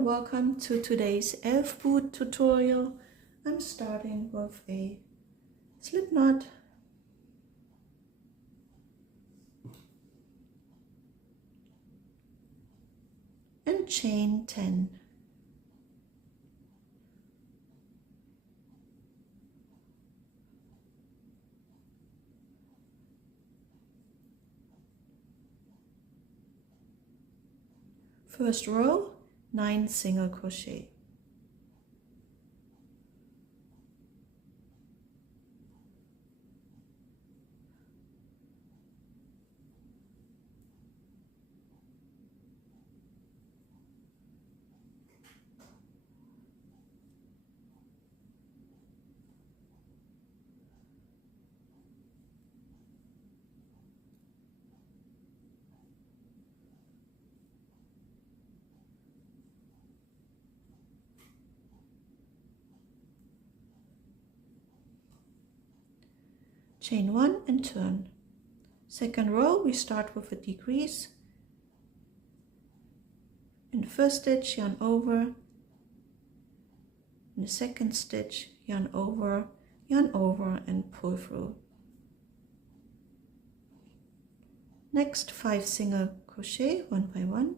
and welcome to today's elf boot tutorial. I'm starting with a slip knot and chain 10. First row, 9 single crochet. Chain 1 and turn. Second row, we start with a decrease. In the first stitch, yarn over. In the second stitch, yarn over, and pull through. Next, 5 single crochet, one by one.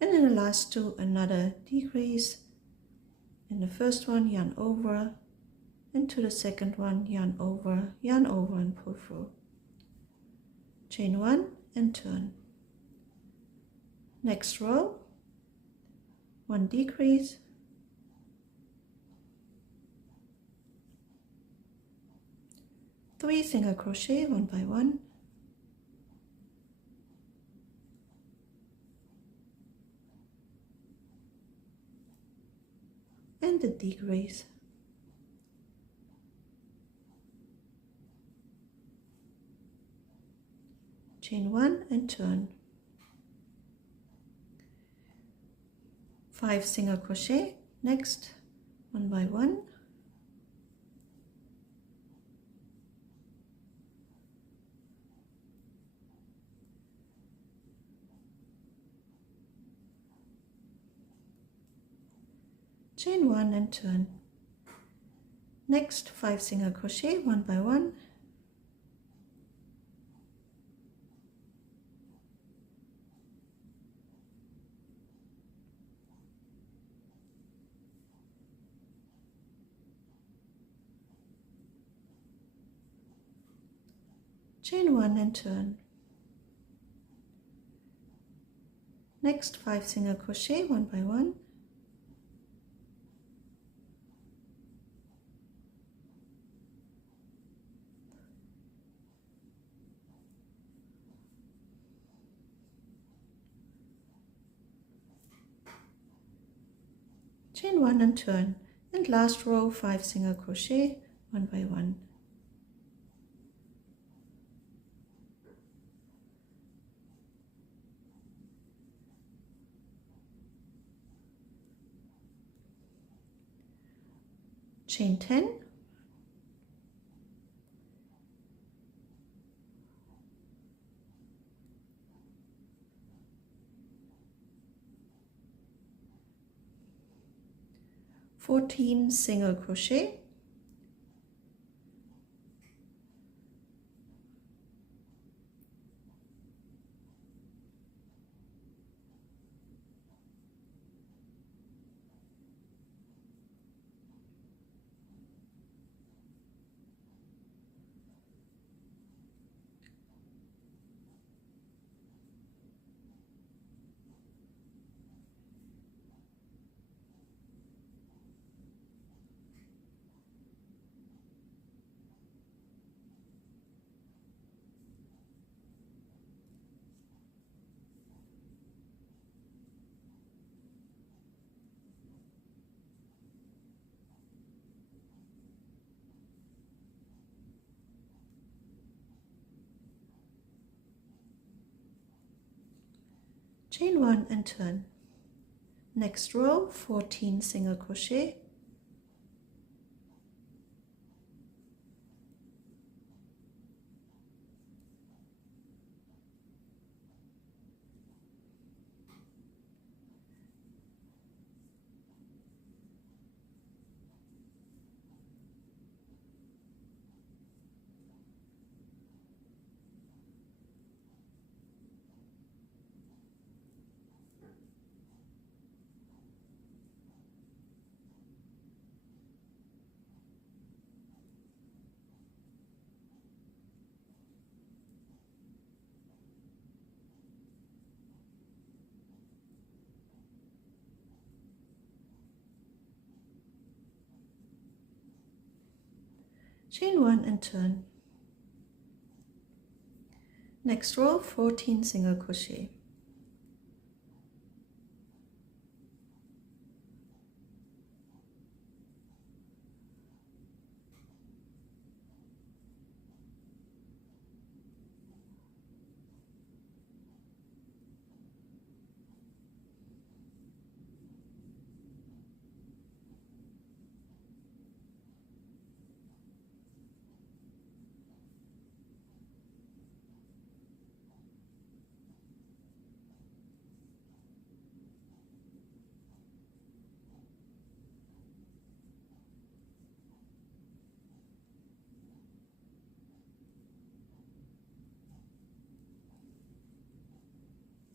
And in the last two, another decrease. In the first one, yarn over, into the second one, yarn over, and pull through. Chain 1 and turn. Next row, 1 decrease, three single crochet, one by one. And a decrease. Chain 1 and turn. 5 single crochet. Next, one by one. Chain 1 and turn. Next, 5 single crochet, one by one. Chain 1 and turn. Next, 5 single crochet, one by one. Chain 1 and turn, and last row 5 single crochet, one by one. Chain 10, single crochet, chain 1 and turn. Next row, 14 single crochet, chain 1 and turn. Next row, 14 single crochet.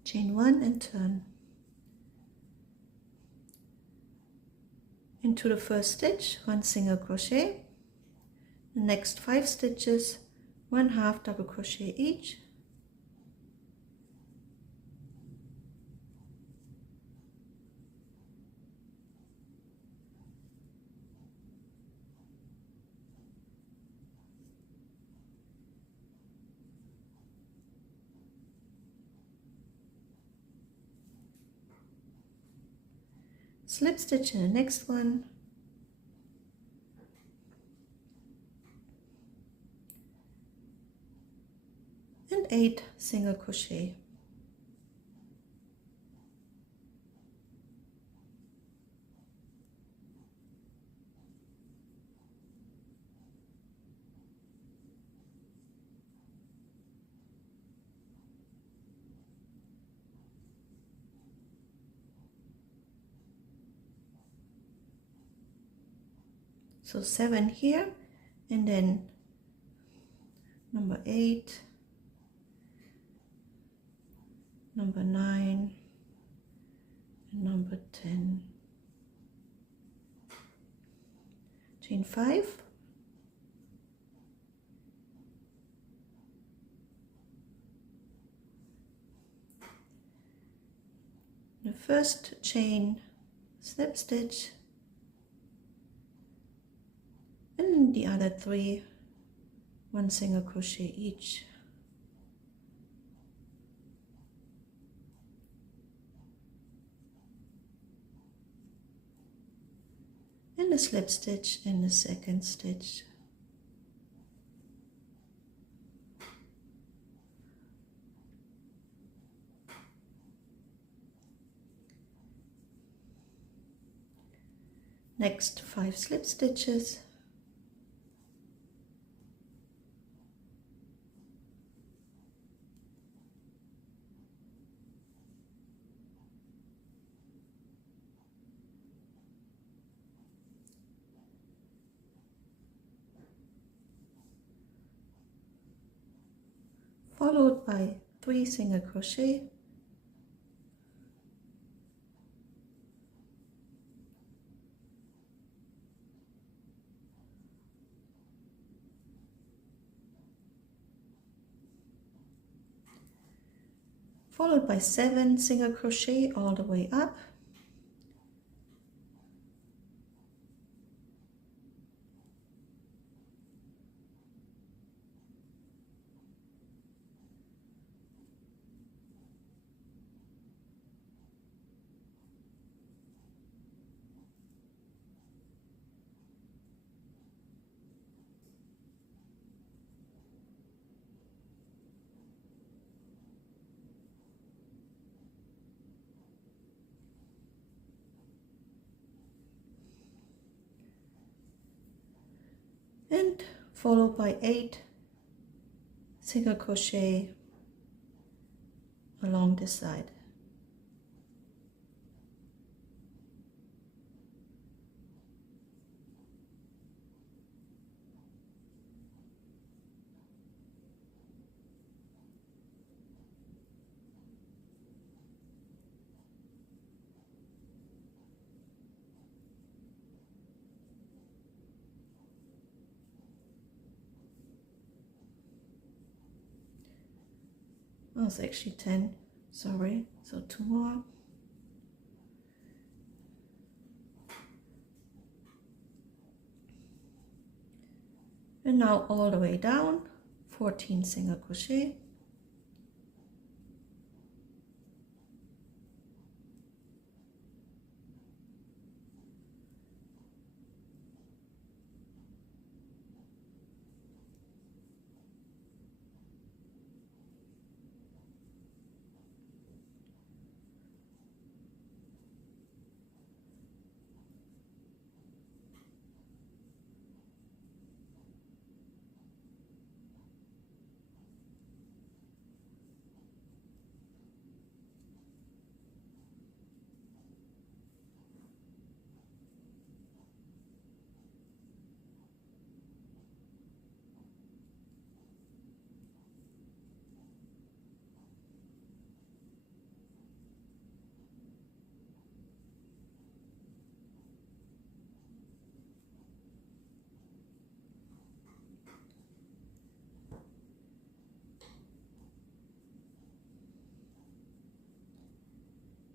Chain 1 and turn. Into the first stitch, 1 single crochet. The next 5 stitches, 1 half double crochet each. Slip stitch in the next one, and 8 single crochet. So 7 here, and then number 8, number 9, and number 10. Chain 5. The first chain, slip stitch, and the other 3, 1 single crochet each. And a slip stitch in the second stitch. Next 5 slip stitches. Followed by 3 single crochet, followed by 7 single crochet all the way up, and followed by 8 single crochet along this side. Oh, it's actually 10, sorry, so 2 more. And now all the way down, 14 single crochet.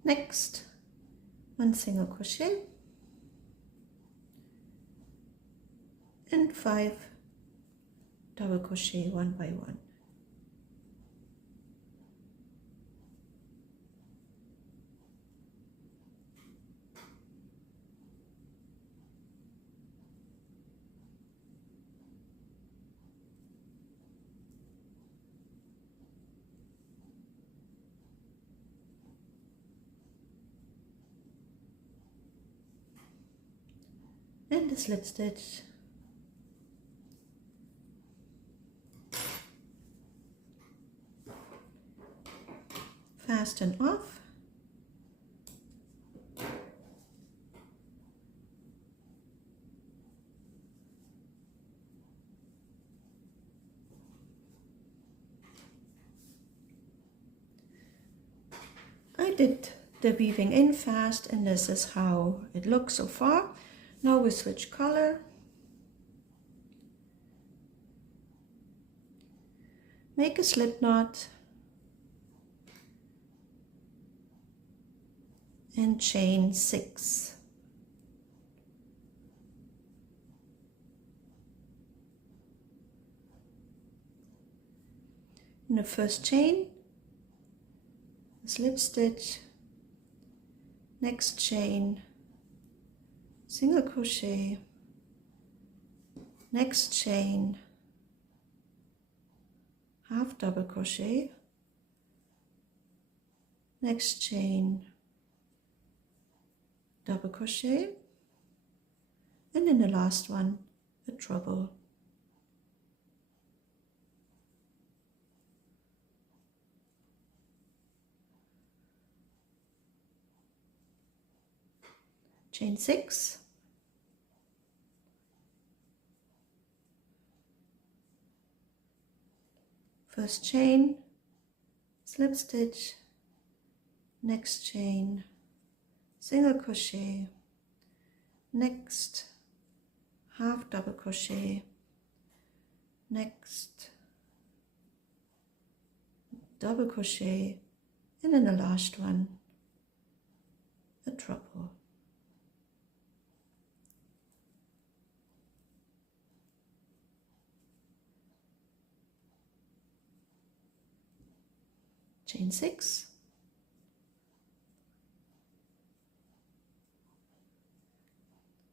Next, 1 single crochet and 5 double crochet one by one. And the slip stitch. Fasten off. I did the weaving in fast, and this is how it looks so far. Now we switch color. Make a slip knot and chain 6. In the first chain, slip stitch, next chain, single crochet, next chain, half double crochet, next chain, double crochet, and in the last one a treble. Chain 6, first chain, slip stitch, next chain, single crochet, next half double crochet, next double crochet, and in the last one a treble. Chain 6,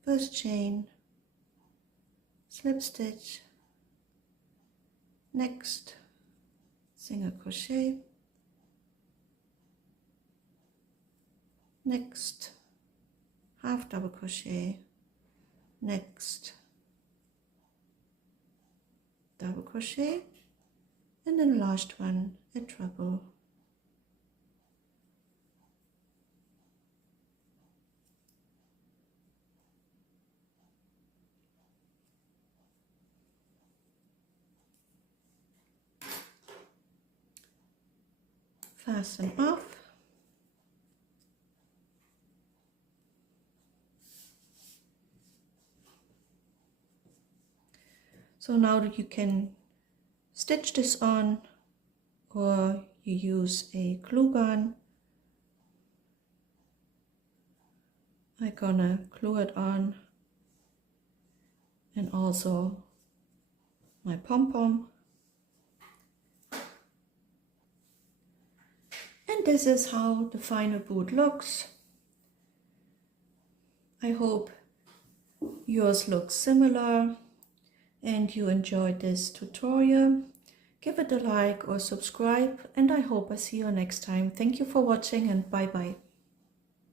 first chain, slip stitch, next single crochet, next half double crochet, next double crochet, and then last one a treble. Fasten off. So now that you can stitch this on, or you use a glue gun. I'm gonna glue it on, and also my pom-pom. And this is how the final boot looks. I hope yours looks similar and you enjoyed this tutorial. Give it a like or subscribe, and I hope I see you next time. Thank you for watching, and bye bye.